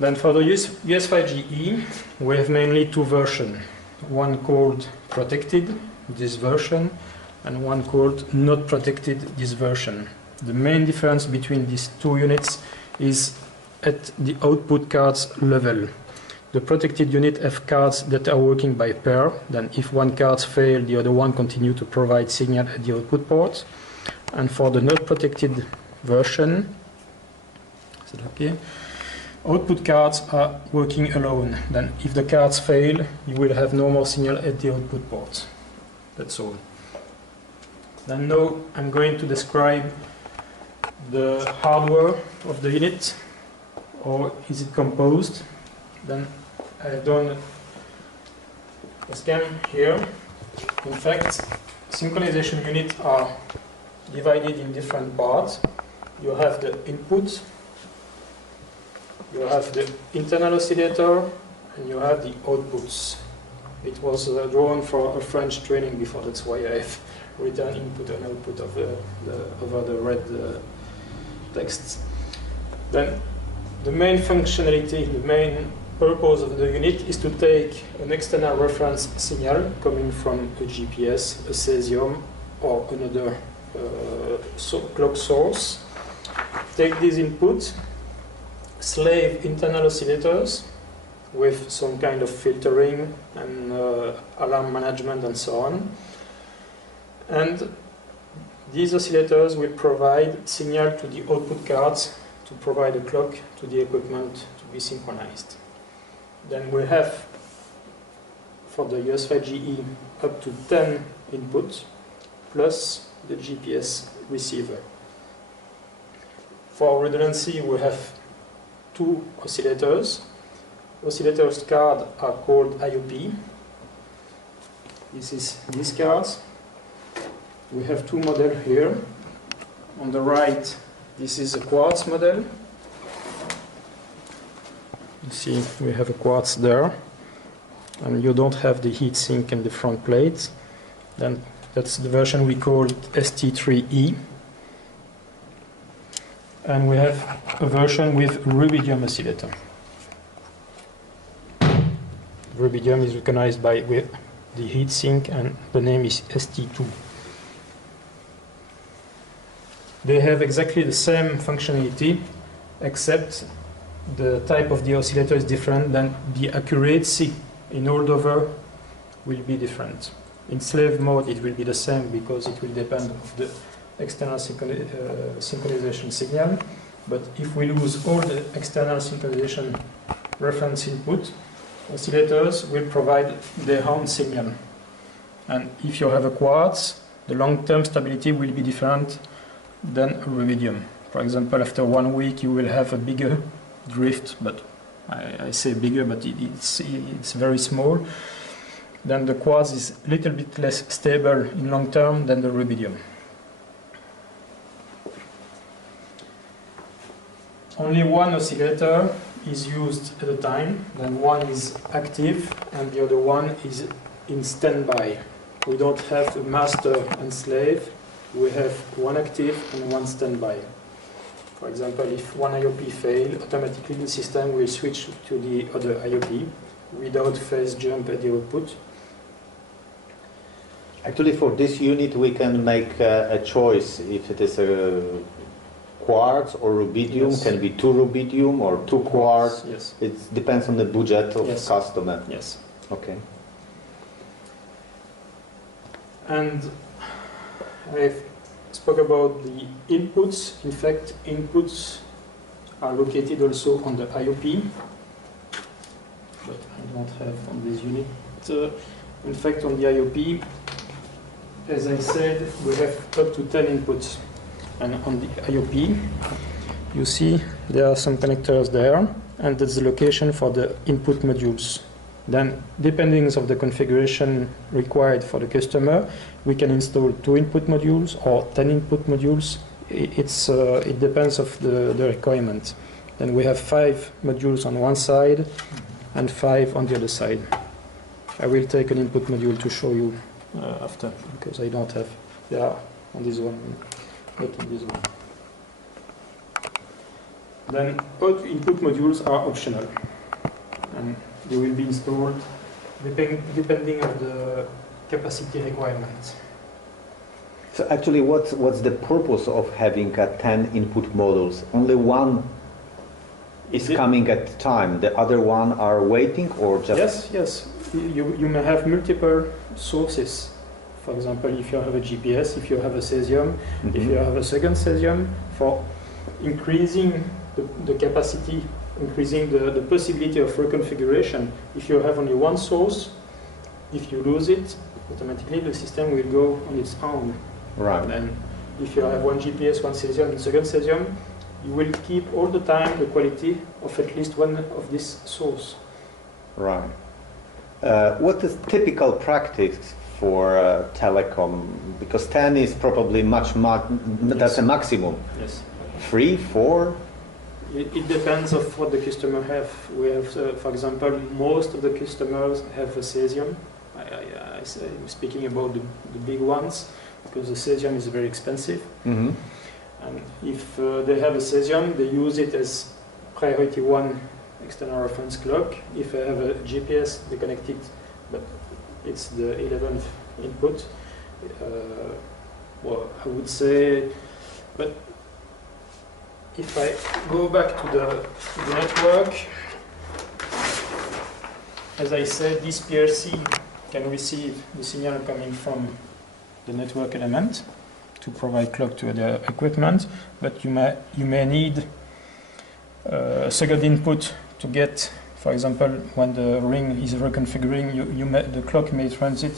Then for the US5GE, we have mainly two versions. One called protected, this version, and one called not protected, this version. The main difference between these two units is at the output cards level. The protected unit have cards that are working by pair. Then if one card fails, the other one continue to provide signal at the output port. And for the not protected version, is it okay? Output cards are working alone. Then if the cards fail, you will have no more signal at the output port. That's all. Then now I'm going to describe the hardware of the unit. Or is it composed? Then I've done a scan here. In fact, synchronization units are divided in different parts. You have the input, you have the internal oscillator, and you have the outputs. It was drawn for a French training before, that's why I've written input and output of over the red texts. Then the main functionality, the main purpose of the unit is to take an external reference signal coming from a GPS, a cesium, or another clock source. Take this input, slave internal oscillators with some kind of filtering and alarm management and so on. And these oscillators will provide signal to the output cards to provide a clock to the equipment to be synchronized. Then we have, for the US5GE, up to 10 inputs plus the GPS receiver. For redundancy, we have two oscillators. Oscillators cards are called IOP. This is these cards. We have two models here. On the right, this is a quartz model. You see, we have a quartz there, and you don't have the heat sink in the front plate. Then that's the version we call ST3E. And we have a version with rubidium oscillator. Rubidium is recognized by the heat sink, and the name is ST2. They have exactly the same functionality, except the type of the oscillator is different, then the accuracy in holdover will be different. In slave mode it will be the same because it will depend on the external synchronization signal, but if we lose all the external synchronization reference input, oscillators will provide their own signal. And if you have a quartz, the long-term stability will be different than a rubidium. For example, after 1 week you will have a bigger drift, but I say bigger, but it's very small. Then the quartz is a little bit less stable in long term than the rubidium. Only one oscillator is used at a time, then one is active and the other one is in standby. We don't have a master and slave, we have one active and one standby. For example, if one IOP fails, automatically the system will switch to the other IOP without phase jump at the output. Actually, for this unit, we can make a choice if it is a quartz or rubidium. Yes. Can be 2 rubidium or 2 quartz. Yes. It depends on the budget of yes. customer. Yes. Okay. And I spoke about the inputs. In fact, inputs are located also on the IOP, but I don't have on this unit. In fact, on the IOP, as I said, we have up to 10 inputs. And on the IOP, you see there are some connectors there, and that's the location for the input modules. Then, depending on the configuration required for the customer, we can install 2 input modules or 10 input modules. It depends of the requirement. Then we have 5 modules on one side and 5 on the other side. I will take an input module to show you after, because I don't have. They are on this one, not on this one. Then both input modules are optional, and they will be installed depending on the capacity requirements. So actually, what's the purpose of having 10 input modules? Only one is coming at a time. The other one are waiting, or just? Yes. You may have multiple sources. For example, if you have a GPS, if you have a cesium, if you have a second cesium, for increasing the capacity, increasing the possibility of reconfiguration. If you have only one source, if you lose it, automatically the system will go on its own. Right. And if you have one GPS, one cesium, and second cesium, you will keep all the time the quality of at least one of this source. Right. What is typical practice for telecom? Because 10 is probably that's a maximum. Yes. 3, 4? It depends of what the customer have. We have, for example, most of the customers have a cesium. I'm speaking about the big ones, because the cesium is very expensive. Mm-hmm. And if they have a cesium, they use it as priority 1 external reference clock. If I have a GPS, they connect it, but it's the 11th input. Well, I would say, but if I go back to the network, as I said, this PLC can receive the signal coming from the network element to provide clock to the equipment, but you may need a second input to get, for example, when the ring is reconfiguring, the clock may transit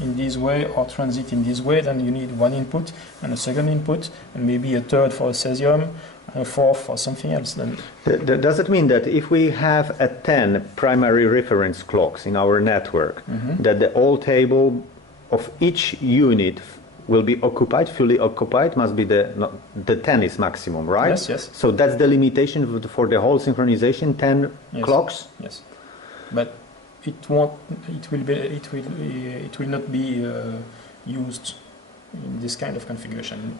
in this way or transit in this way. Then you need one input and a second input, and maybe a third for a cesium, and a fourth for something else. Then does it mean that if we have 10 primary reference clocks in our network, that the all table of each unit will be occupied, fully occupied? Must be the 10 is maximum, right? Yes. So that's the limitation for the whole synchronization, 10 clocks? Yes. But it will not be used in this kind of configuration.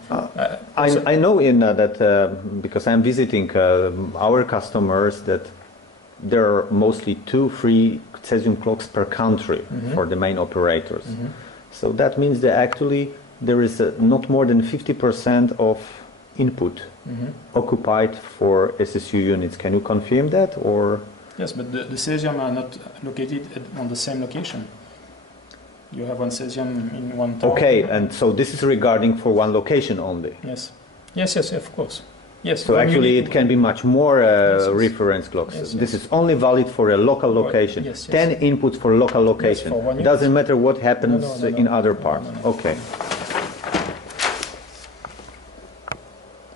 I know in that because I'm visiting our customers, that there are mostly 2-3 cesium clocks per country for the main operators. So that means that actually there is not more than 50% of input occupied for SSU units. Can you confirm that, or? Yes, but the cesium are not located on the same location. You have one cesium in one tower. Okay, and so this is regarding for one location only? Yes, of course. Yes. So actually it can be much more reference clocks. Yes. This is only valid for a local location. Yes. 10 inputs for local location. Yes, for one Doesn't matter what happens No. in other parts. No. Okay.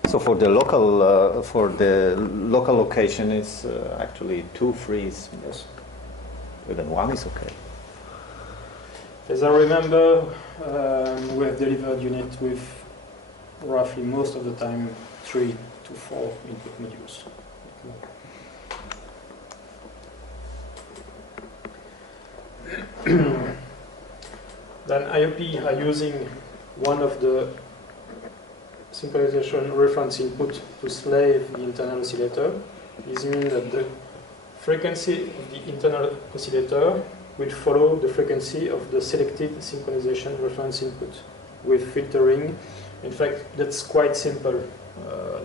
So for the local location, it's actually 2 frees. Yes. Even one is okay. As I remember, we have delivered unit with roughly most of the time 3 to 4 input modules. Then IOP are using one of the synchronization reference input to slave the internal oscillator. This means that the frequency of the internal oscillator will follow the frequency of the selected synchronization reference input with filtering. In fact, that's quite simple,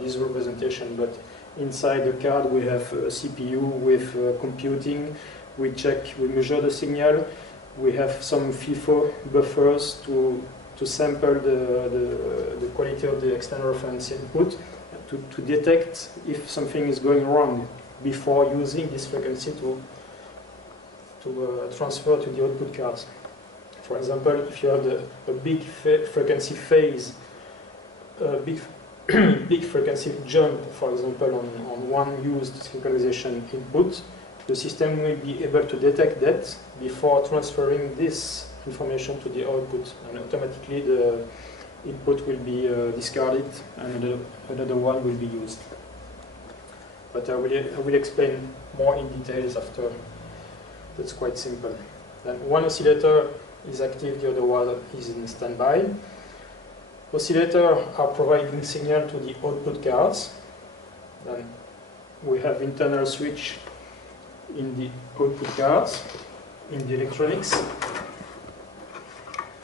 this representation, but inside the card we have a CPU with computing. We measure the signal. We have some FIFO buffers to sample the quality of the external reference input to detect if something is going wrong before using this frequency to transfer to the output cards. For example, if you have a big frequency phase, a big frequency jump, for example, on one used synchronization input, the system will be able to detect that before transferring this information to the output, and automatically the input will be discarded and another one will be used. But I will explain more in details after. That's quite simple. Then one oscillator is active, the other one is in standby. Oscillators are providing signal to the output cards. Then we have internal switch in the output cards, in the electronics.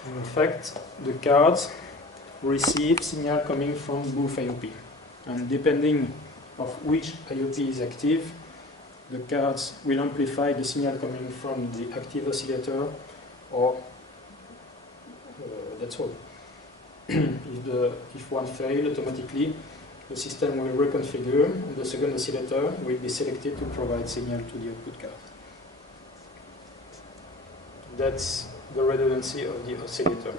In fact, the cards receive signal coming from both IOP. And depending of which IOP is active, the cards will amplify the signal coming from the active oscillator, or that's all. If one fails, automatically the system will reconfigure and the second oscillator will be selected to provide signal to the output card. That's the redundancy of the oscillator.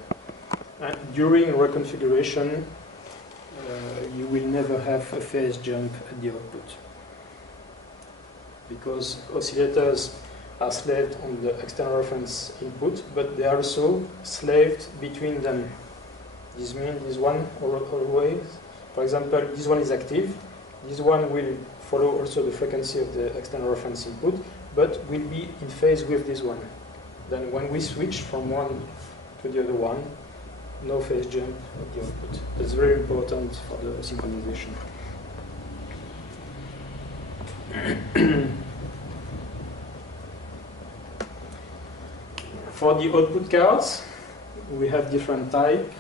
And during reconfiguration, you will never have a phase jump at the output, because oscillators are slaved on the external reference input, but they are also slaved between them. This means this one always, for example, this one is active, this one will follow also the frequency of the external reference input, but will be in phase with this one. Then when we switch from one to the other one, no phase jump at the output. That's very important for the synchronization. For the output cards, we have different type,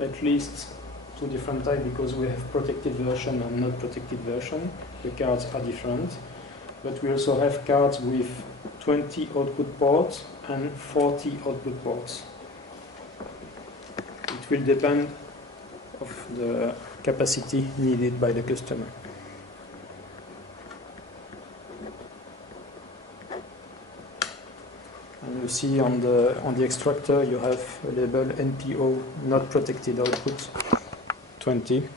at least two different types, because we have protected version and not protected version. The cards are different, but we also have cards with 20 output ports and 40 output ports. It will depend of the capacity needed by the customer. And you see on the extractor you have a label NPO, not protected output 20.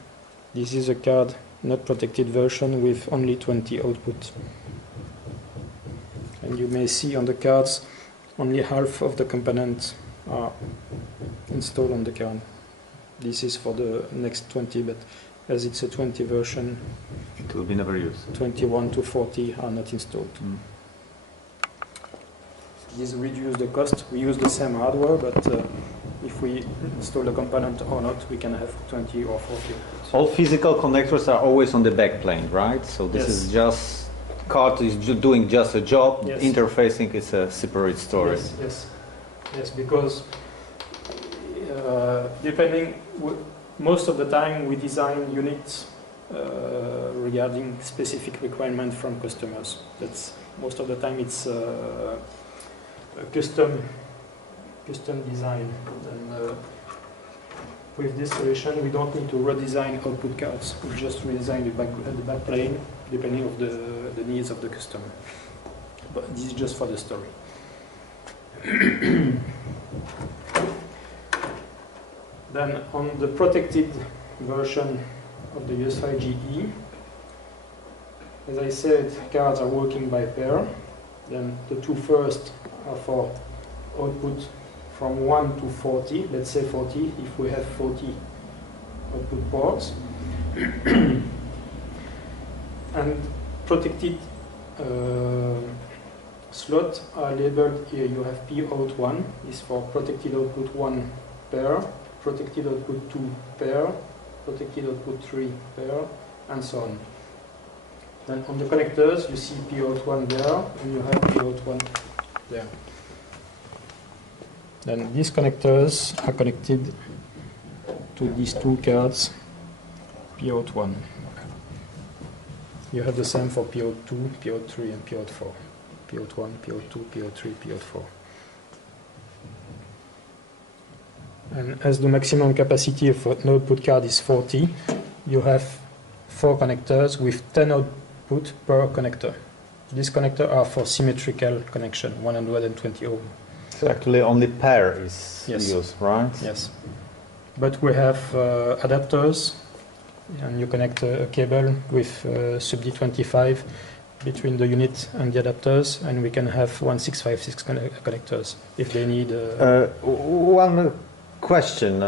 This is a card not protected version with only 20 output. And you may see on the cards only half of the components are installed on the card. This is for the next 20, but as it's a 20 version, it will be never used. 21 to 40 are not installed. This reduces the cost. We use the same hardware, but if we install the component or not, we can have 20 or 40. All physical connectors are always on the backplane, right? So this is just, card is doing just a job, yes. Interfacing is a separate story. Yes, because depending, most of the time we design units regarding specific requirement from customers. That's most of the time it's a custom design. And with this solution, we don't need to redesign output cards. We just redesign the back plane depending of the needs of the customer. But this is just for the story. Then on the protected version of the US5GE, as I said, cards are working by pair. Then the two first are for output from 1 to 40, let's say 40, if we have 40 output ports. And protected slots are labeled here. You have P out 1 is for protected output 1 pair, protected output 2 pair, protected output 3 pair, and so on. Then on the connectors, you see P out 1 there, and you have P out 1 there. Then these connectors are connected to these two cards, P out 1. You have the same for P out 2, P out 3, and P out 4. P out 1, P out 2, P out 3, P out 4. And as the maximum capacity of an output card is 40, you have 4 connectors with 10 output per connector. These connectors are for symmetrical connection, 120 ohm. So actually only pair is used, right? Yes. But we have adapters, and you connect a cable with sub-D25 between the unit and the adapters, and we can have 1656 connectors if they need. One question.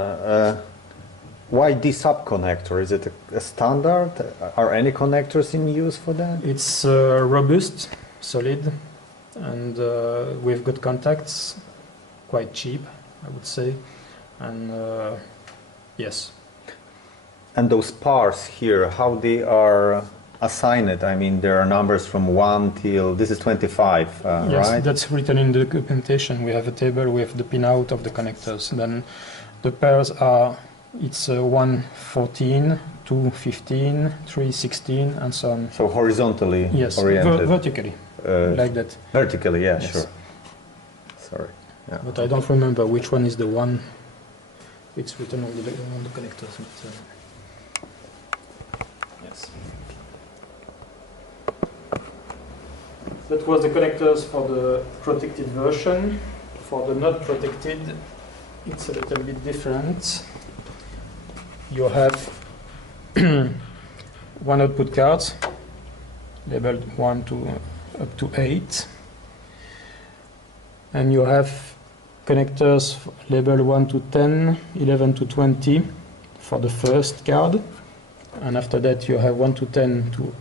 Why this sub connector? Is it a standard? Are any connectors in use for that? It's robust, solid, and with good contacts, quite cheap, I would say. And yes. And those parts here, how they are assign it? I mean, there are numbers from 1 till, this is 25, yes, right? that's written in the documentation. We have a table with the pinout of the connectors. Then the pairs are, it's 1, 14, 2, 15, 3, 16, and so on. So horizontally Yes, oriented. vertically, like that. Vertically, yeah, Yes. sure. Sorry. Yeah. But I don't remember which one is the one. It's written on the connectors. But, yes. That was the connectors for the protected version. For the not protected, it's a little bit different. You have one output card labeled 1 to up to 8, and you have connectors labeled 1 to 10, 11 to 20 for the first card, and after that you have 1 to 10 to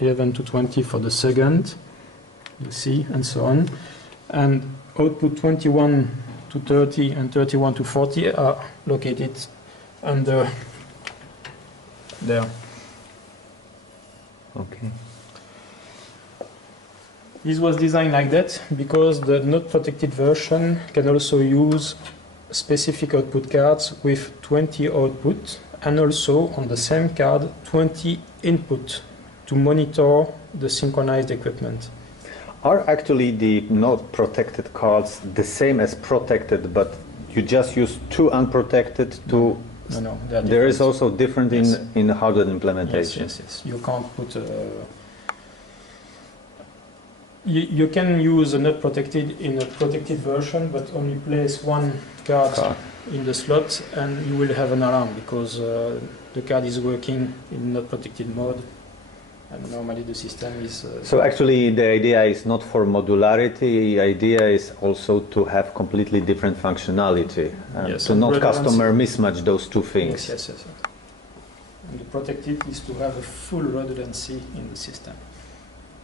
11 to 20 for the second, you see, and so on. And output 21 to 30 and 31 to 40 are located under there. Okay. This was designed like that because the not protected version can also use specific output cards with 20 output and also on the same card 20 input to monitor the synchronized equipment. Are actually the not protected cards the same as protected, but you just use 2 unprotected to... No, there is also different Yes. in hardware implementation. Yes. You can't put... You can use a not protected in a protected version, but only place one card in the slot and you will have an alarm because the card is working in not protected mode. And normally the system is... So actually the idea is not for modularity, the idea is also to have completely different functionality, yes, to not redundancy. customer mismatch those two things. Yes. And the protected is to have a full redundancy in the system.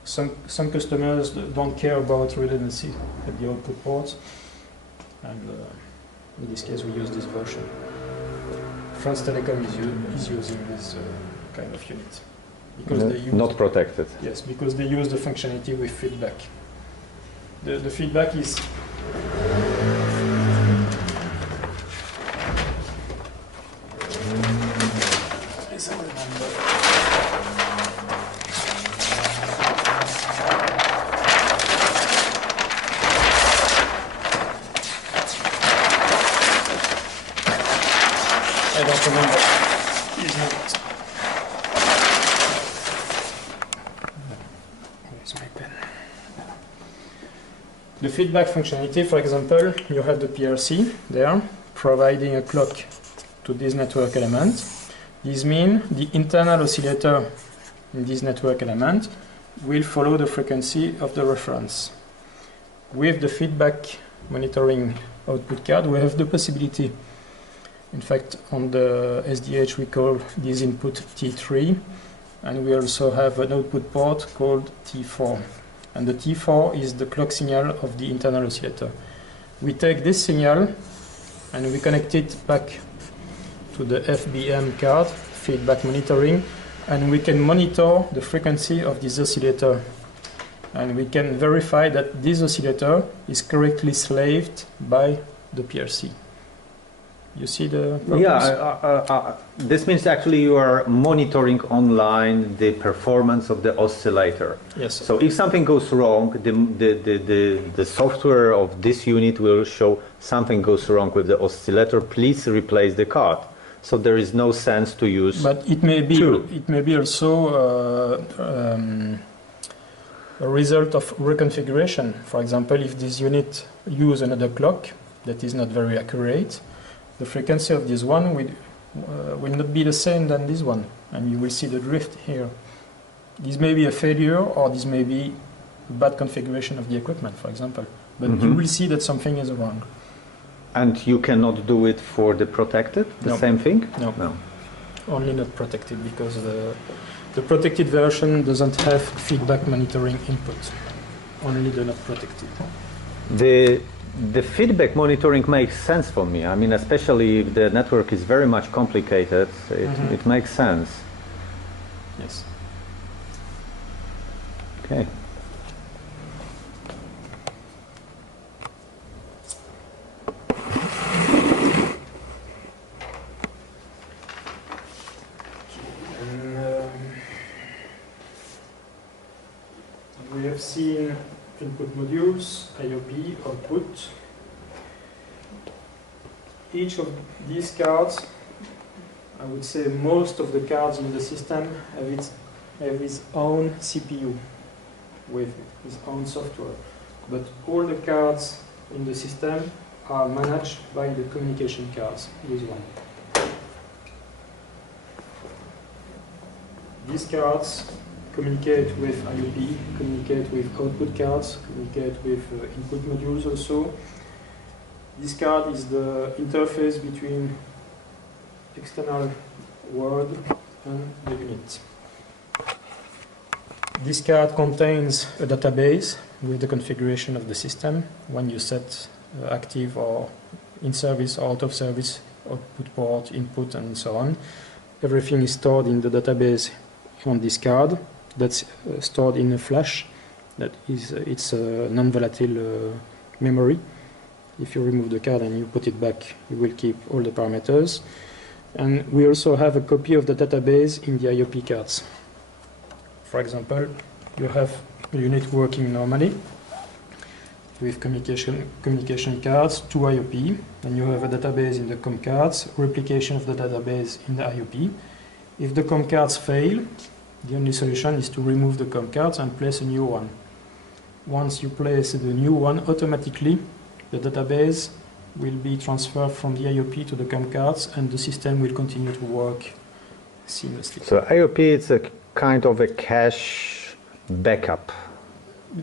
Some customers don't care about redundancy at the output ports, and in this case we use this version. France Telecom is using this kind of unit. Because they use not protected. Yes, because they use the functionality with feedback. The feedback is as I remember. I don't remember. It's not. Where's my pen? The feedback functionality, for example, you have the PLC there, providing a clock to this network element. This means the internal oscillator in this network element will follow the frequency of the reference. With the feedback monitoring output card, we have the possibility. In fact, on the SDH we call this input T3, and we also have an output port called T4. And the T4 is the clock signal of the internal oscillator. We take this signal and we connect it back to the FBM card, feedback monitoring, and we can monitor the frequency of this oscillator. And we can verify that this oscillator is correctly slaved by the PLC. You see the purpose? Yeah, this means actually you are monitoring online the performance of the oscillator. Yes. So if something goes wrong, the software of this unit will show something goes wrong with the oscillator, please replace the card. So there is no sense to use. But it may be two. It may be also a result of reconfiguration. For example, if this unit use another clock that is not very accurate, the frequency of this one will not be the same than this one, and you will see the drift here. This may be a failure, or this may be a bad configuration of the equipment, for example. But you will see that something is wrong. And you cannot do it for the protected, the No. same thing? No. Only not protected, because the protected version doesn't have feedback monitoring input. Only the not protected. The feedback monitoring makes sense for me. I mean, especially if the network is very much complicated, it makes sense. Yes. Okay. We have seen input modules, IOP, output. Each of these cards, I would say most of the cards in the system have its own CPU with its own software. But all the cards in the system are managed by the communication cards, this one. These cards communicate with IOP, communicate with output cards, communicate with input modules also. This card is the interface between external world and the unit. This card contains a database with the configuration of the system when you set active or in service or out of service, output port, input, and so on. Everything is stored in the database on this card. That's stored in a flash. That is, it's a non-volatile memory. If you remove the card and you put it back, you will keep all the parameters. And we also have a copy of the database in the IOP cards. For example, you have a unit working normally with communication cards to IOP, and you have a database in the COM cards, replication of the database in the IOP. If the COM cards fail, the only solution is to remove the COM cards and place a new one. Once you place the new one, automatically the database will be transferred from the IOP to the COM cards, and the system will continue to work seamlessly. So IOP is a kind of a cache backup.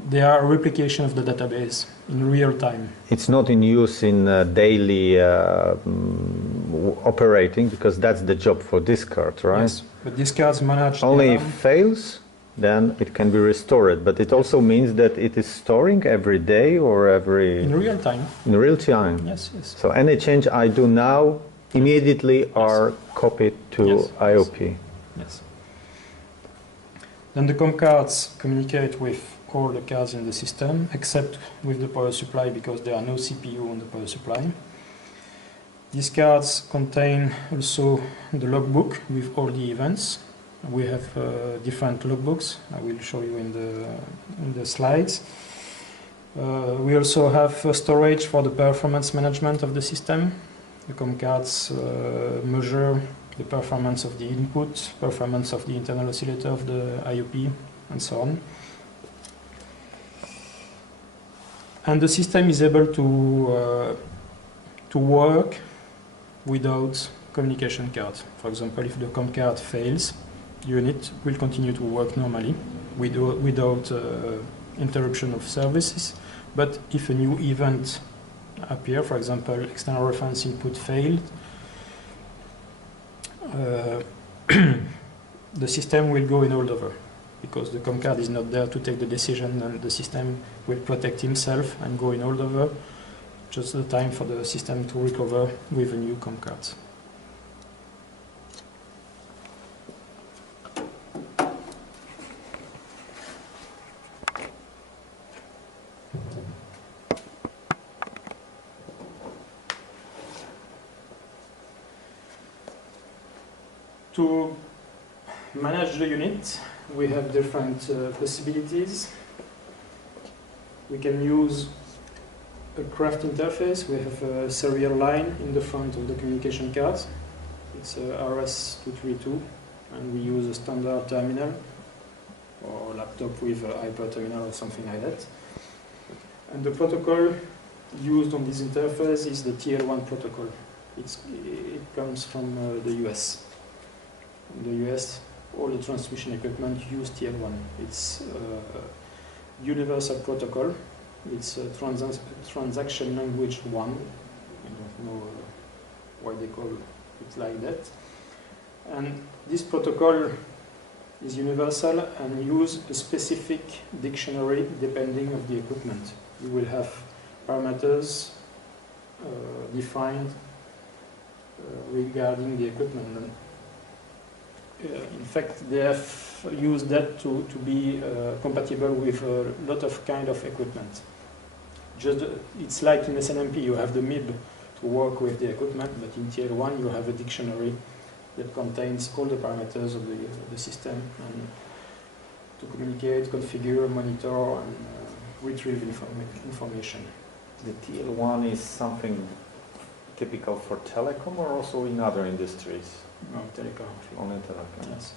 They are a replication of the database in real time. It's not in use in daily operating, because that's the job for this card, right? Yes, but these cards manage only if it fails, then it can be restored. But it also means that it is storing every day or every... in real time. In real time? Yes, yes. So any change I do now immediately are copied to IOP? Yes. Then the COM cards communicate with all the cards in the system, except with the power supply, because there are no CPU on the power supply. These cards contain also the logbook with all the events. We have different logbooks. I will show you in the slides. We also have storage for the performance management of the system. The COM cards measure the performance of the input, performance of the internal oscillator of the IOP, and so on. And the system is able to work without communication card. For example, if the COM card fails, the unit will continue to work normally without interruption of services. But if a new event appears, for example, external reference input failed, the system will go in holdover, because the COM card is not there to take the decision, and the system will protect himself and go in holdover, just the time for the system to recover with a new COM card. To manage the unit, we have different possibilities. We can use a craft interface. We have a serial line in the front of the communication card. It's a RS232, and we use a standard terminal or laptop with a hyper terminal or something like that. And the protocol used on this interface is the TL1 protocol. It comes from the US. In the US, all the transmission equipment use TL1. It's a universal protocol. It's a transaction language 1. I don't know why they call it like that. And this protocol is universal and use a specific dictionary depending on the equipment. You will have parameters defined regarding the equipment. in fact, they have used that to be compatible with a lot of kind of equipment. Just it's like in SNMP, you have the MIB to work with the equipment, but in TL1 you have a dictionary that contains all the parameters of the system and to communicate, configure, monitor, and retrieve information. The TL1 is something typical for telecom or also in other industries? No, telecom. Only telecom. Yes.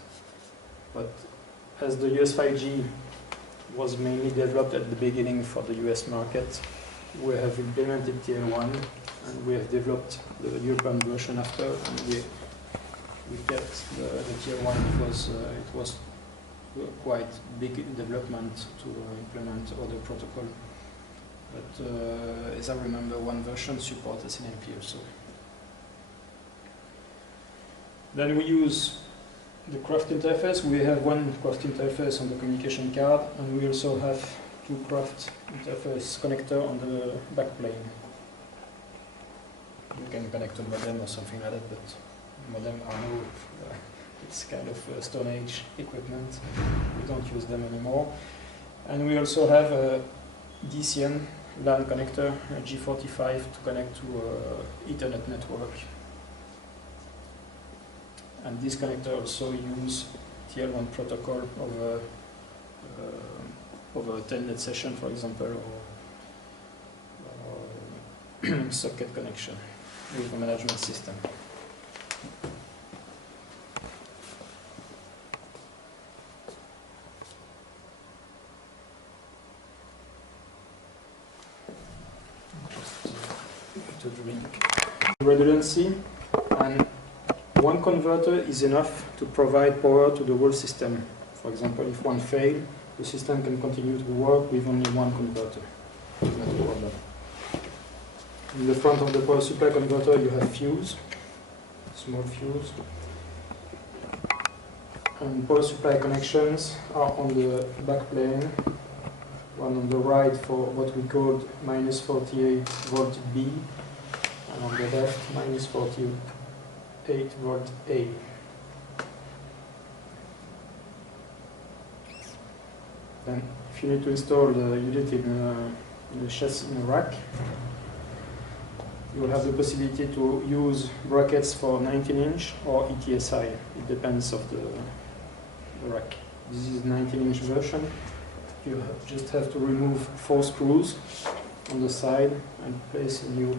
But as the US 5G was mainly developed at the beginning for the US market, we have implemented TL1 and we have developed the European version after, and we kept the TL1. It was quite big development to implement other protocol. But as I remember, one version supports SNMP also. Then we use the craft interface. We have one craft interface on the communication card, and we also have two craft interface connector on the backplane. You can connect a modem or something like that, but modem are no, it's kind of Stone Age equipment. We don't use them anymore. And we also have a DCN LAN connector, a G45, to connect to Ethernet network. And this connector also use TL1 protocol over a telnet session, for example, or socket connection with the management system. To drink. Redundancy, and one converter is enough to provide power to the whole system. For example, if one fails, the system can continue to work with only one converter. It's not a problem. In the front of the power supply converter, you have fuse, small fuse. And power supply connections are on the back plane. One on the right for what we call minus 48 volt B, and on the left minus 48 volt A. Then, if you need to install the unit in a chassis in a rack, you will have the possibility to use brackets for 19-inch or ETSI. It depends of the rack. This is 19-inch version. You just have to remove 4 screws on the side and place a new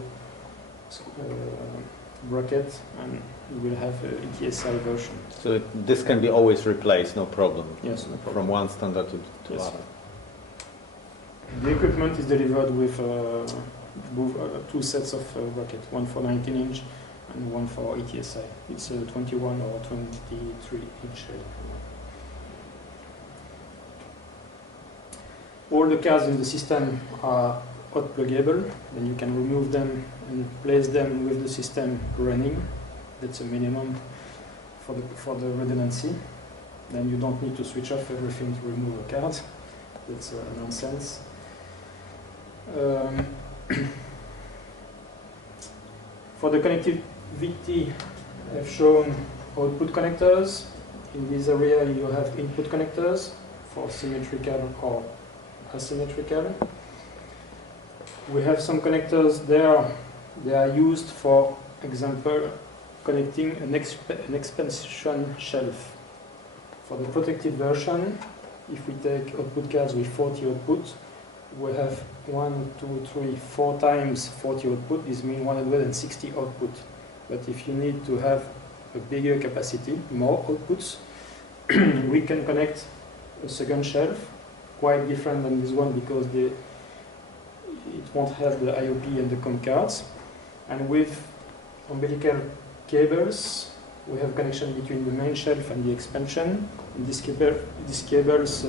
bracket, and you will have an ETSI version. So this can be always replaced, no problem? Yes, no problem. From one standard to Yes. other? The equipment is delivered with two sets of brackets, one for 19-inch and one for ETSI. It's a 21 or 23-inch. All the cards in the system are hot pluggable, then you can remove them and place them with the system running. That's a minimum for the redundancy. Then you don't need to switch off everything to remove a card. That's nonsense. For the connectivity, I've shown output connectors. In this area you have input connectors for symmetrical or asymmetrical. We have some connectors there. They are used, for example, connecting an expansion shelf. For the protected version, if we take output cards with 40 output, we have 1, 2, 3, 4 times 40 output. This means 160 output. But if you need to have a bigger capacity, more outputs, we can connect a second shelf, quite different than this one because it won't have the IOP and the COM cards. And with umbilical cables, we have connection between the main shelf and the expansion. And these cables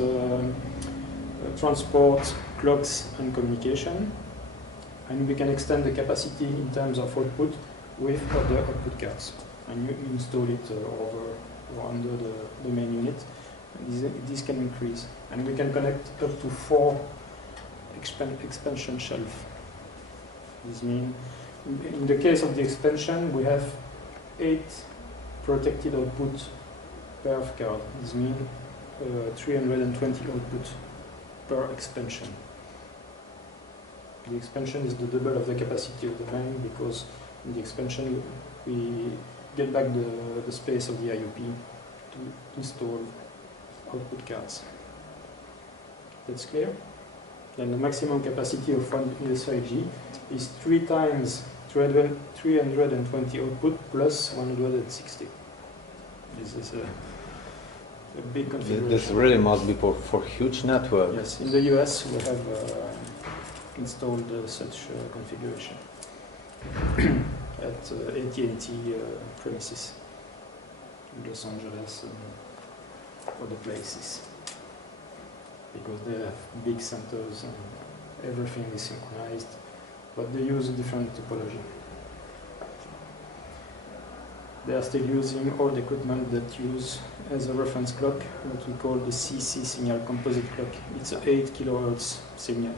transport clocks and communication. And we can extend the capacity in terms of output with other output cards. And you install it over or under the main unit. And this can increase. And we can connect up to 4 expansion shelves. This means, in the case of the expansion, we have 8 protected output perf card. This means 320 output per expansion. The expansion is the double of the capacity of the main, because in the expansion we get back the space of the IOP to install output cards. That's clear? Then the maximum capacity of one ES5G is 3 times 320 output plus 160. This is a big configuration. This really must be for huge network. Yes, in the US we have installed such configuration at AT&T premises in Los Angeles and other places, because they have big centers and everything is synchronized, but they use a different topology. They are still using old equipment that use as a reference clock what we call the CC signal composite clock. It's an 8 kilohertz signal,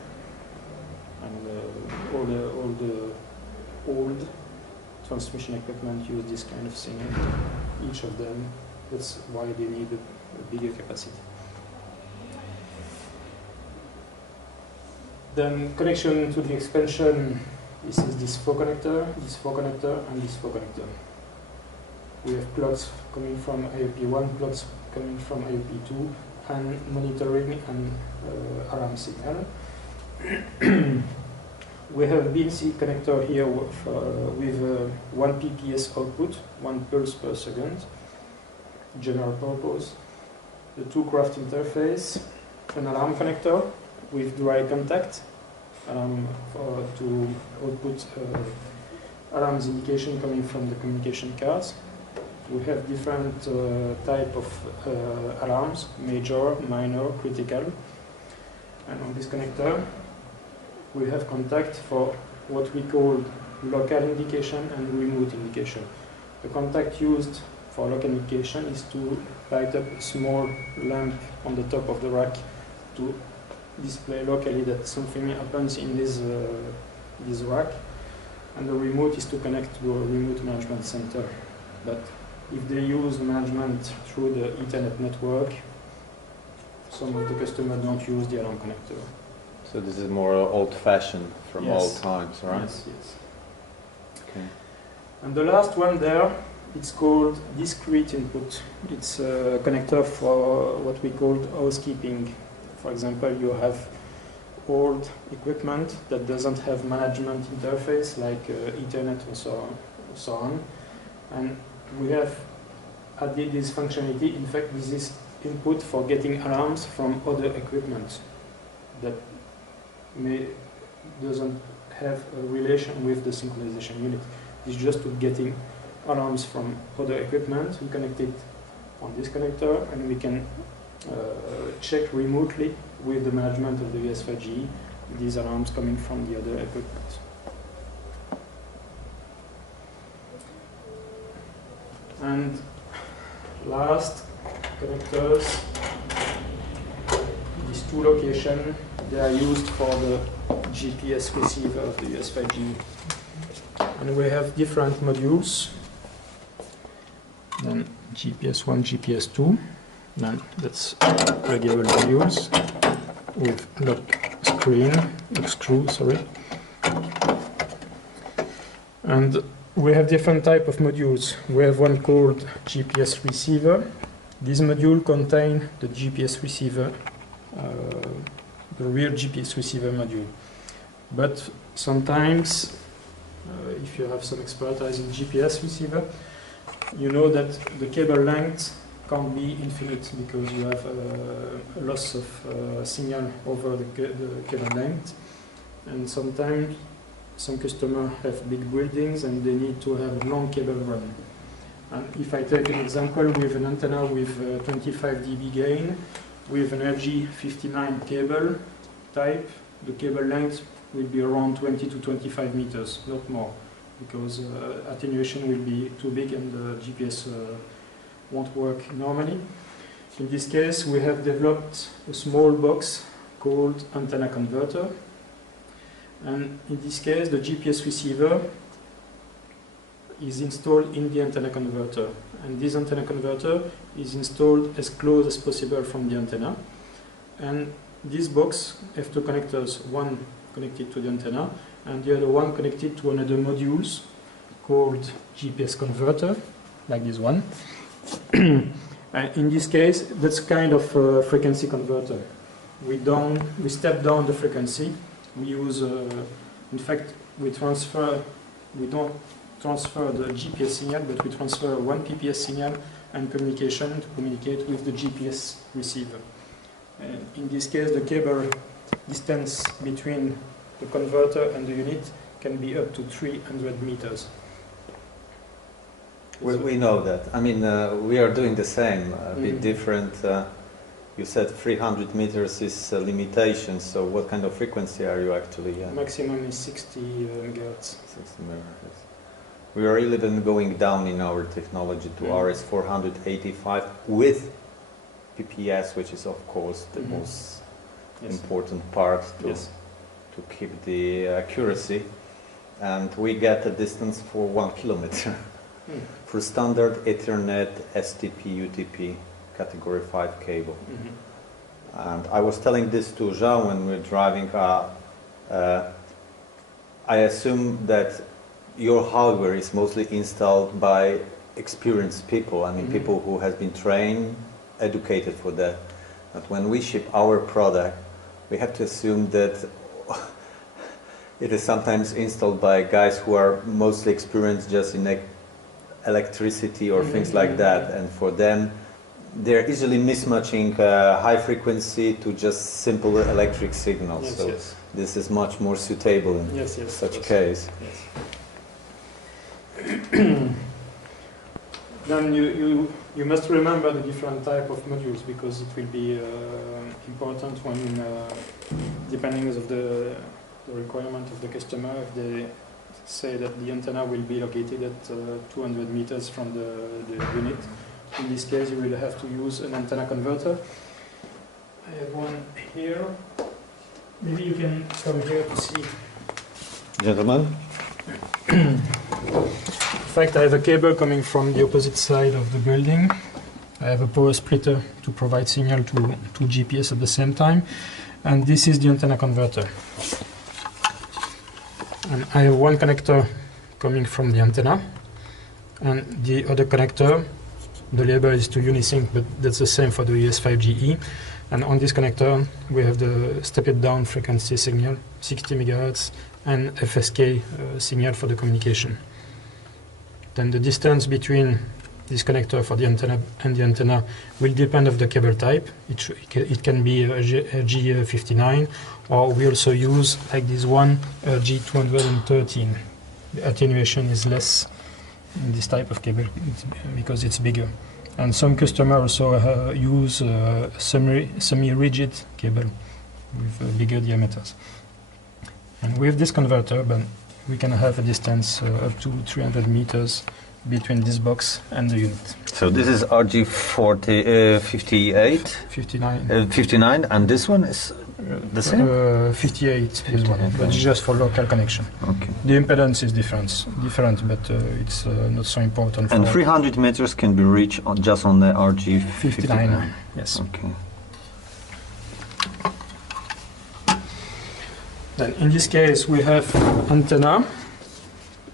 and all the old transmission equipment use this kind of signal. Each of them, that's why they need a bigger capacity. Then connection to the expansion, this is this 4 connector, and this 4 connector. We have clocks coming from IOP1, clocks coming from IOP2, and monitoring and alarm signal. We have a BNC connector here with 1 PPS output, 1 pulse per second, general purpose. The 2 craft interface, an alarm connector with dry contact to output alarms indication coming from the communication cards. We have different type of alarms, major, minor, critical. And on this connector, we have contact for what we call local indication and remote indication. The contact used for local indication is to light up a small lamp on the top of the rack to display locally that something happens in this rack. And the remote is to connect to a remote management center. But if they use management through the Ethernet network, some of the customers don't use the alarm connector. So this is more old-fashioned from Yes. old times, right? Yes, yes. Okay. And the last one there, it's called discrete input. It's a connector for what we call housekeeping. For example, you have old equipment that doesn't have management interface like Ethernet or so on. And we have added this functionality. In fact, this is input for getting alarms from other equipment that doesn't have a relation with the synchronization unit. It's just to getting alarms from other equipment. We connect it on this connector, and we can check remotely with the management of the ES5G these alarms coming from the other equipment. And last, connectors, these 2 locations, they are used for the GPS receiver of the ES5G. And we have different modules. Then GPS1, GPS2. Then that's regular modules with lock screw, sorry. And we have different type of modules. We have one called GPS receiver. This module contains the GPS receiver, the real GPS receiver module. But sometimes, if you have some expertise in GPS receiver, you know that the cable length can't be infinite because you have a loss of signal over the cable length. And sometimes some customers have big buildings and they need to have a long cable run. And if I take an example with an antenna with 25 dB gain, with an LG59 cable type, the cable length will be around 20 to 25 meters, not more, because attenuation will be too big and the GPS won't work normally. In this case, we have developed a small box called antenna converter. And in this case, the GPS receiver is installed in the antenna converter, and this antenna converter is installed as close as possible from the antenna. And this box have two connectors, one connected to the antenna and the other one connected to another modules called GPS converter, like this one. In this case, that's kind of a frequency converter. We step down the frequency. We use, in fact, we don't transfer the GPS signal, but we transfer one PPS signal and communication to communicate with the GPS receiver. And in this case, the cable distance between the converter and the unit can be up to 300 meters. We know that. I mean, we are doing the same, a bit different. You said 300 meters is a limitation, so what kind of frequency are you actually? Maximum is 60 megahertz. 60 megahertz. We are even going down in our technology to RS485 with PPS, which is of course the most important part to keep the accuracy. And we get a distance for 1 kilometer. For standard Ethernet STP UTP category 5 cable. And I was telling this to Jean when we were driving. I assume that your hardware is mostly installed by experienced people. I mean, people who have been trained, educated for that. But when we ship our product, we have to assume that it is sometimes installed by guys who are mostly experienced just in electricity or things like that, and for them they're easily mismatching high frequency to just simple electric signals. This is much more suitable in such case. Then you must remember the different type of modules, because it will be important when depending on the requirement of the customer. If they say that the antenna will be located at 200 meters from the unit, in this case you will have to use an antenna converter. I have one here. Maybe you can come here to see. Gentlemen? In fact, I have a cable coming from the opposite side of the building. I have a power splitter to provide signal to GPS at the same time. And this is the antenna converter. And I have one connector coming from the antenna, and the other connector, the label is to Unisync, but that's the same for the ES5GE. And on this connector, we have the stepped down frequency signal, 60 megahertz, and FSK signal for the communication. Then the distance between this connector for the antenna and the antenna will depend on the cable type. It can be a G59, or we also use, like this one, G213. The attenuation is less in this type of cable because it's bigger. And some customers also use semi-rigid cable with bigger diameters. And with this converter, we can have a distance up to 300 meters between this box and the unit. So this is RG58? 59. 59, and this one is the same? 58 is one, but just for local connection. Okay. The impedance is different, but it's not so important. And 300 meters can be reached just on the RG59? Yes. Okay. Then in this case we have antenna,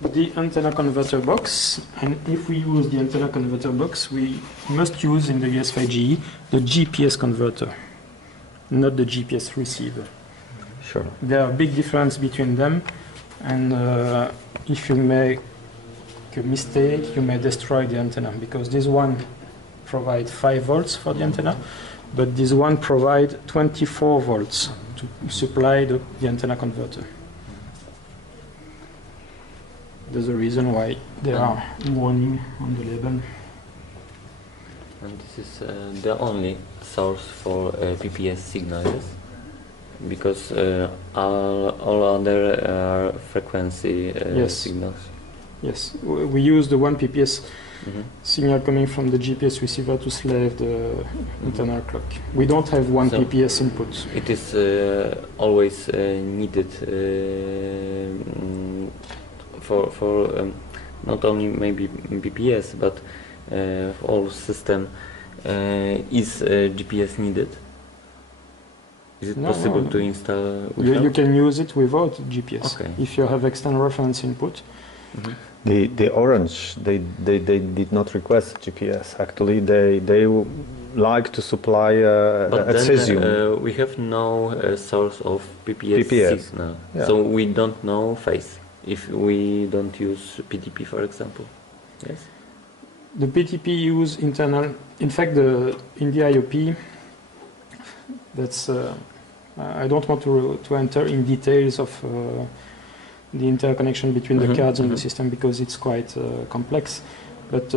the antenna converter box, and if we use the antenna converter box, we must use in the ES5GE the GPS converter, not the GPS receiver. Sure. There are big difference between them, and if you make a mistake, you may destroy the antenna, because this one provides 5 volts for the antenna, but this one provides 24 volts to supply the antenna converter. There's a reason why there are warning on the label. And this is the only source for PPS signals, because all other are frequency signals. Yes, we use the one PPS signal coming from the GPS receiver to slave the internal clock. We don't have one PPS input. It is for not only maybe BPS, but all system, is GPS needed? Is it possible to install without? You can use it without GPS. Okay. If you have external reference input. Mhm. The Orange, they did not request GPS. Actually, they like to supply But a then cesium. we have no source of PPS, PPS. signal, Yeah. so we don't know phase if we don't use PTP, for example. Yes. The PTP use internal. In fact, in the IOP, that's. I don't want to enter in details of the interconnection between the cards and the system because it's quite complex. But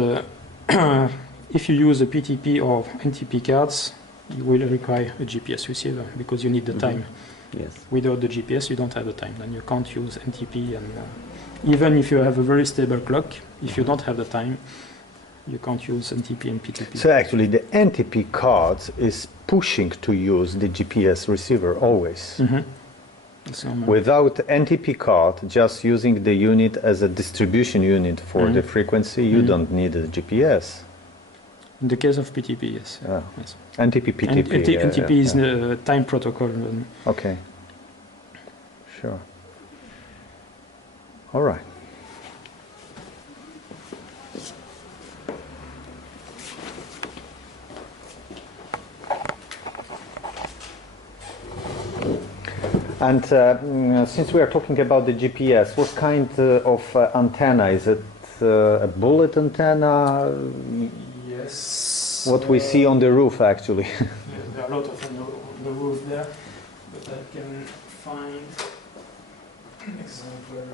if you use a PTP or NTP cards, you will require a GPS receiver because you need the time. Yes. Without the GPS, you don't have the time. Then you can't use NTP. And even if you have a very stable clock, if you don't have the time, you can't use NTP and PTP. So actually, the NTP card is pushing to use the GPS receiver always. So, Without NTP card, just using the unit as a distribution unit for the frequency, you don't need a GPS. in the case of PTP, yes. Yeah. Yes. NTP, PTP. NTP is the time protocol. Okay. Sure. All right. And since we are talking about the GPS, what kind of antenna? Is it a bullet antenna? Yes. What we see on the roof, actually. Yes, there are a lot of on the roof there, but I can find an example.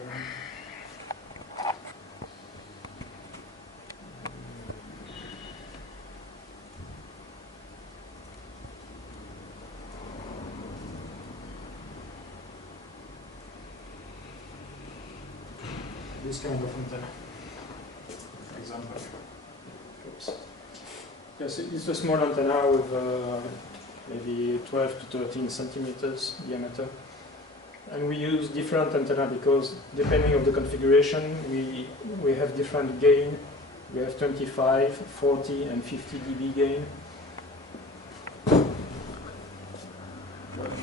This kind of antenna, for example. Oops. Yes, it's a small antenna with maybe 12 to 13 centimeters diameter. And we use different antenna because depending on the configuration, we have different gain. We have 25, 40 and 50 dB gain.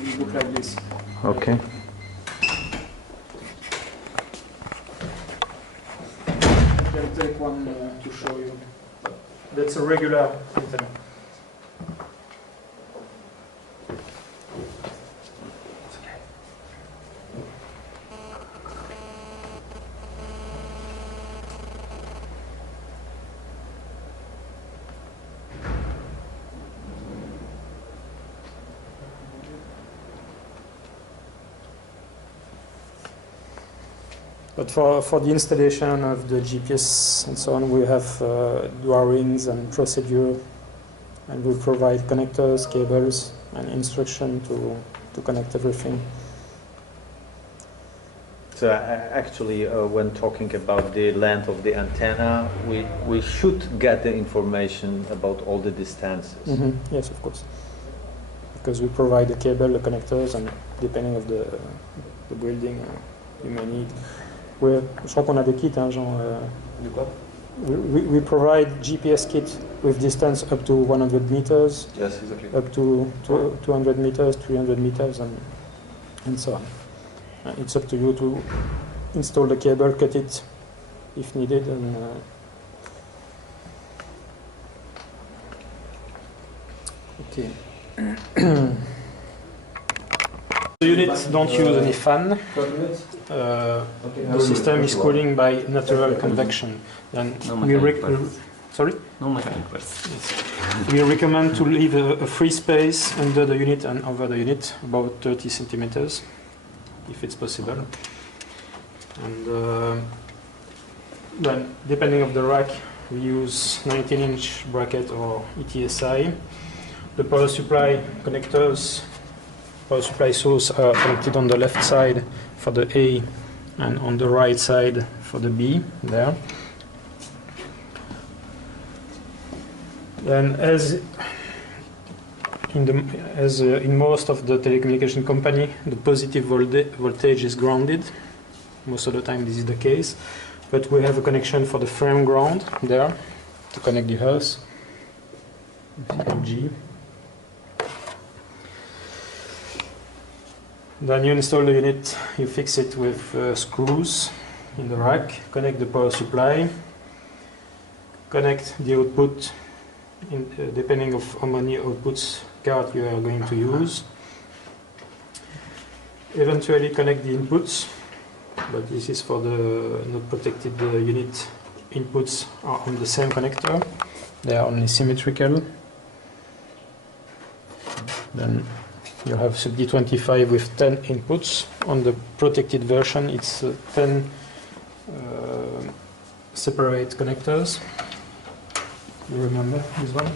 It look like this. Okay. I can take one to show you. That's a regular antenna. But for the installation of the GPS and so on, we have drawings and procedure, and we provide connectors, cables, and instruction to connect everything. So actually, when talking about the length of the antenna, we should get the information about all the distances. Yes, of course. Because we provide the cable, the connectors, and depending of the building, you may need. Je crois qu'on a des kits, hein, genre. De quoi? We provide GPS kit with distance up to 100 meters, Yes, exactly. up to 200 meters, 300 meters, and so on. It's up to you to install the cable, cut it if needed, and okay. The units don't use any fan. The system is cooling by natural convection. And No we mechanic parts. sorry? No mechanic parts. We recommend to leave a free space under the unit and over the unit, about 30 centimeters, if it's possible. And then, depending on the rack, we use 19-inch bracket or ETSI. The power supply connectors, power supply source are connected on the left side for the A and on the right side for the B, there. Then as in most of the telecommunication company, the positive voltage is grounded. Most of the time this is the case. but we have a connection for the frame ground there to connect the house. G. Then you install the unit, you fix it with screws in the rack, connect the power supply, connect the output depending of how many outputs card you are going to use. Eventually connect the inputs, but this is for the not protected unit. Inputs are on the same connector, they are only symmetrical. Then you have SUBD25 with 10 inputs. On the protected version it's 10 separate connectors. You remember this one?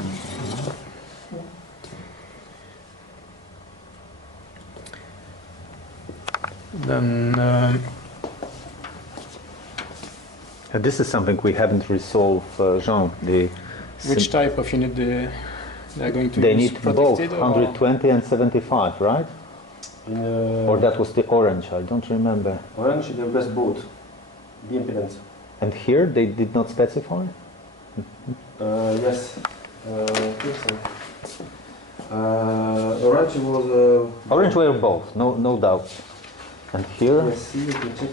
Then this is something we haven't resolved, Jean. which type of unit they are going to they use? need both Protected 120 and 75, right? Or that was the orange, I don't remember. Orange, the best both, the impedance. And here they did not specify? Yes, I think so. Orange was... Orange were both, no doubt. And here? Yes, see, you can check.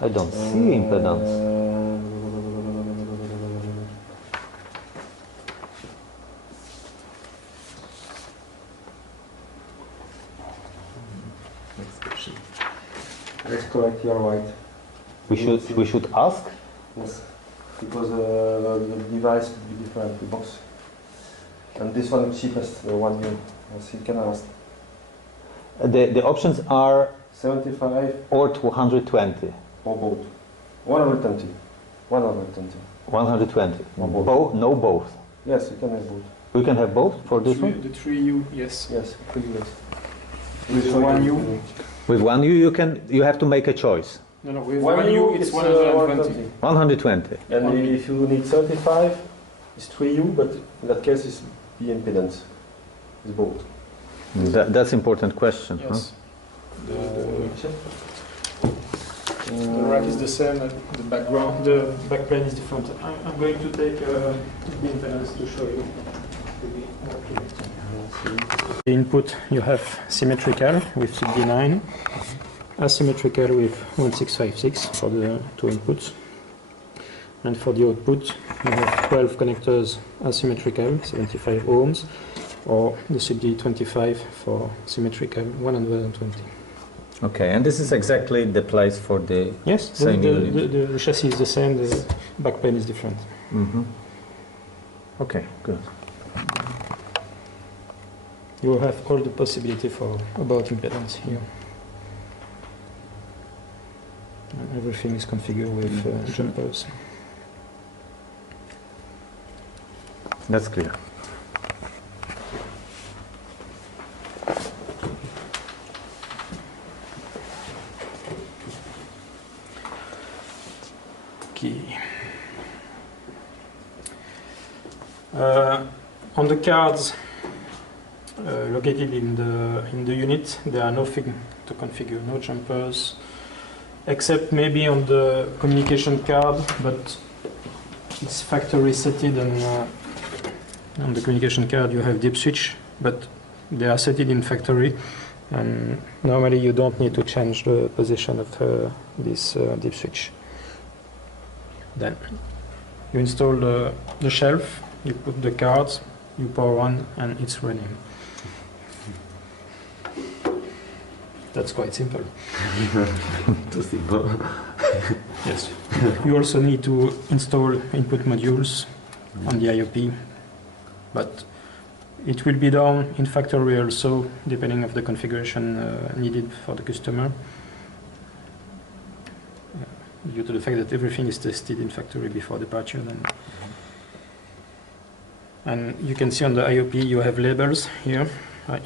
I don't see impedance. That's correct, you are right. We should ask? Yes, because the device will be different, the box. And this one is cheapest, the one you can ask. The options are 75 or 220. or both. 120. 120. 120. Or both. No both. Yes, you can have both. We can have both for this one? The 3U, yes. Yes, 3 years. With the 1U? With 1U you have to make a choice. No, with 1U it's 120. 120. And Only. if you need 35, it's 3U, but in that case it's the impedance. It's both. That's important question. Yes. Check. The rack is the same, the background, the backplane is different. I'm going to take the impedance to show you. The input you have symmetrical with SUBD9, asymmetrical with 1656 for the two inputs. And for the output, you have 12 connectors asymmetrical, 75 ohms, or the SUBD25 for symmetrical, 120. Okay, and this is exactly the place for the Yes, same unit. the chassis is the same, the backplane is different. Mm-hmm. Okay, good. You have all the possibility for about impedance here. And everything is configured with jumpers. That's clear. Okay. On the cards located in the unit, there are nothing to configure, no jumpers, except maybe on the communication card, but it's factory setted, and on the communication card you have dip switch, but they are setted in factory, and normally you don't need to change the position of this dip switch. Then you install the shelf, you put the cards, you power on, and it's running. That's quite simple. Too simple. Yes. You also need to install input modules on the IOP, but it will be done in factory also, depending of the configuration needed for the customer. Due to the fact that everything is tested in factory before departure. And you can see on the IOP you have labels here,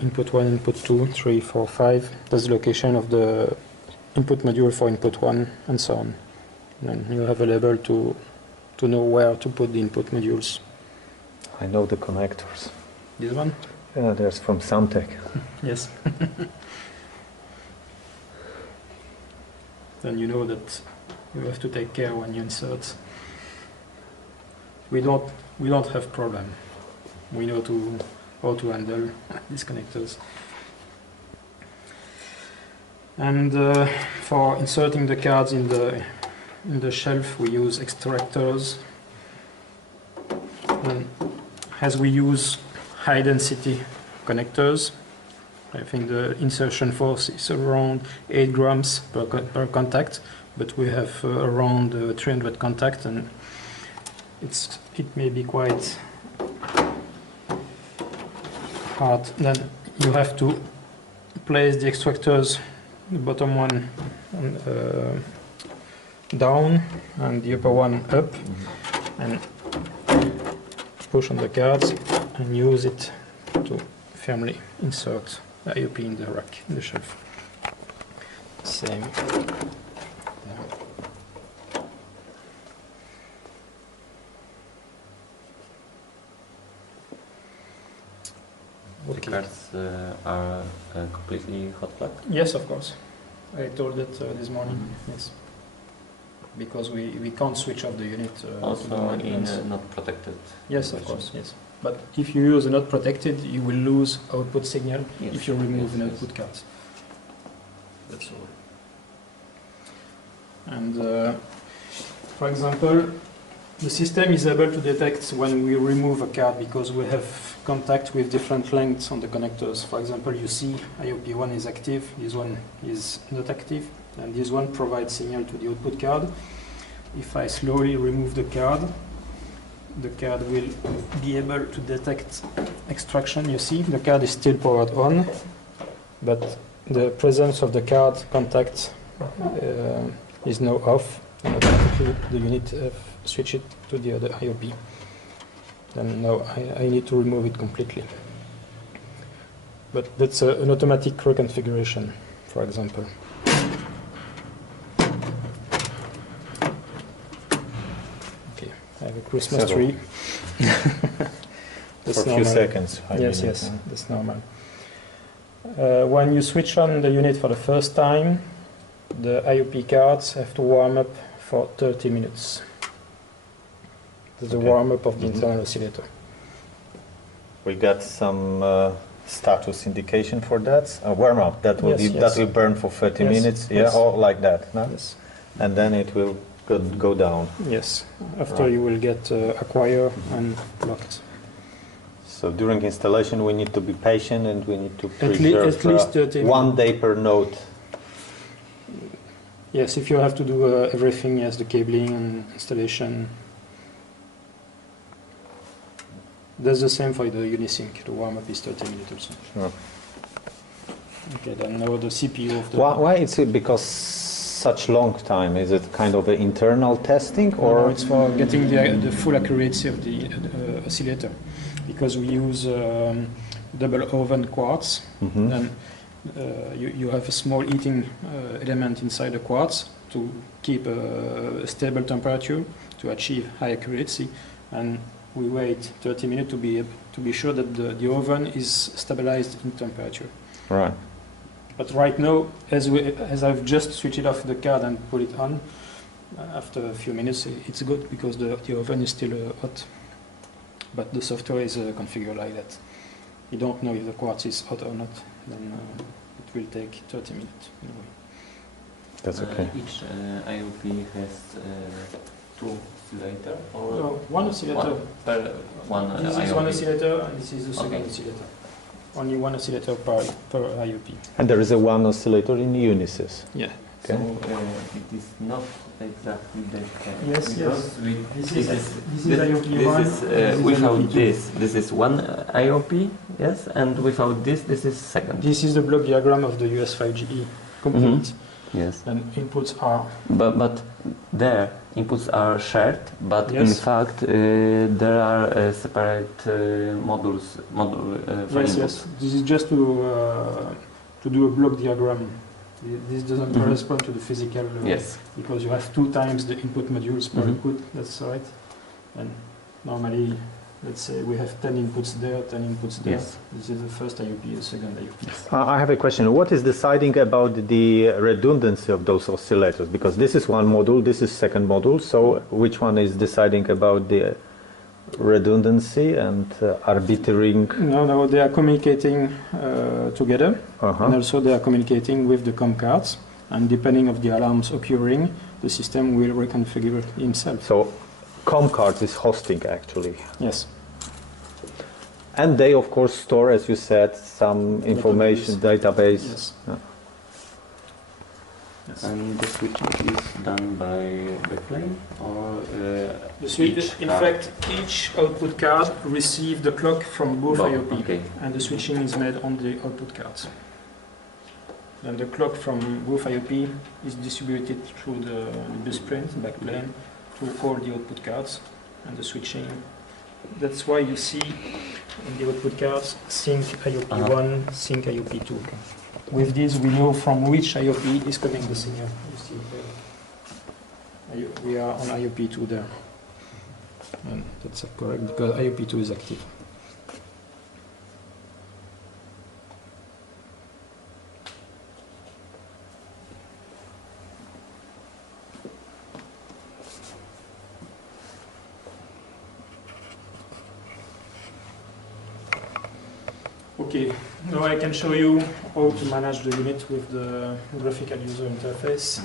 input 1, input 2, 3, 4, 5. That's the location of the input module for input 1 and so on. And you have a label to know where to put the input modules. I know the connectors. This one? Yeah, there's from Soundtech. Yes. Then you know that you have to take care when you insert. We don't have problem. We know how to handle these connectors. And for inserting the cards in the shelf, we use extractors. And as we use high density connectors, I think the insertion force is around 8 grams per contact, but we have around 300 contacts, and it may be quite hard. Then you have to place the extractors, the bottom one down and the upper one up, and push on the cards and use it to firmly insert the IOP in the rack, in the shelf. Same. The cards are completely hot plug? Yes, of course. I told it this morning. Yes, because we can't switch off the unit. Also in not protected. Yes, of course. Yes, but if you use a not protected, you will lose output signal if you remove an output card. That's all. And for example, the system is able to detect when we remove a card because we have contact with different lengths on the connectors. For example, you see IOP1 is active, this one is not active, and this one provides signal to the output card. If I slowly remove the card will be able to detect extraction. You see, the card is still powered on, but the presence of the card contact is now off, and automatically the unit switch it to the other IOP. Then now I need to remove it completely. But that's an automatic reconfiguration, for example. Okay, I have a Christmas tree. For a few seconds. Yes, that's normal. When you switch on the unit for the first time, the IOP cards have to warm up for 30 minutes. That's the warm-up of the internal oscillator. We got some status indication for that. A warm-up that will that will burn for 30 minutes. Yeah, or like that. No? Yes. And then it will go down. Yes. After you will get acquire and locked. So during installation, we need to be patient and we need to preserve at least 30 minutes. 1 day per node. Yes, if you have to do everything, yes, the cabling and installation. That's the same for the Unisync. The warm-up is 30 minutes also. Sure. Okay, then now the CPU of the... Why is it because such long time? Is it kind of an internal testing or...? No, it's for getting the full accuracy of the oscillator. Because we use double oven quartz, and you have a small heating element inside the quartz to keep a stable temperature to achieve high accuracy, and we wait 30 minutes to be sure that the oven is stabilized in temperature. Right. But right now, as I've just switched off the card and put it on, after a few minutes it's good because the oven is still hot. But the software is configured like that. You don't know if the quartz is hot or not, then it will take 30 minutes anyway. That's okay. Each IOP has 2 oscillator or No, one oscillator. This is IOP. one oscillator and this is the second Okay. oscillator. Only one oscillator per IOP. And there is a one oscillator in Unisys. Yeah. So Okay. it is not exactly the case. Yes, because This is IOP1. Without this is one IOP, yes, and without this is second. This is the block diagram of the US5GE complete. Yes. And inputs are... But there inputs are shared, but in Yes. fact there are separate module for Yes, input. yes. This is just to do a block diagram. This doesn't correspond to the physical, Yes. because you have 2 times the input modules per input, that's right. And normally let's say we have 10 inputs there, 10 inputs there. Yes. This is the first IOP, the second IOP. I have a question. What is deciding about the redundancy of those oscillators? Because this is one module, this is second module. So which one is deciding about the redundancy and arbitrating? No, they are communicating together, Uh-huh. and also they are communicating with the COM cards. And depending of the alarms occurring, the system will reconfigure himself. So COM card is hosting actually. Yes. And they of course store, as you said, some information database. Yes. Yeah. Yes. And the switching is done by plane or The switch, each in card? fact, each output card receives the clock from both Both, IOP, okay. and the switching is made on the output cards. And the clock from both IOP is distributed through the bus print, backplane, through all the output cards, and the switching. That's why you see in the output cards sync IOP1, sync IOP2. With this, we know from which IOP is coming the signal. You see there. We are on IOP2 there. And that's correct because IOP2 is active. Okay, now I can show you how to manage the unit with the graphical user interface.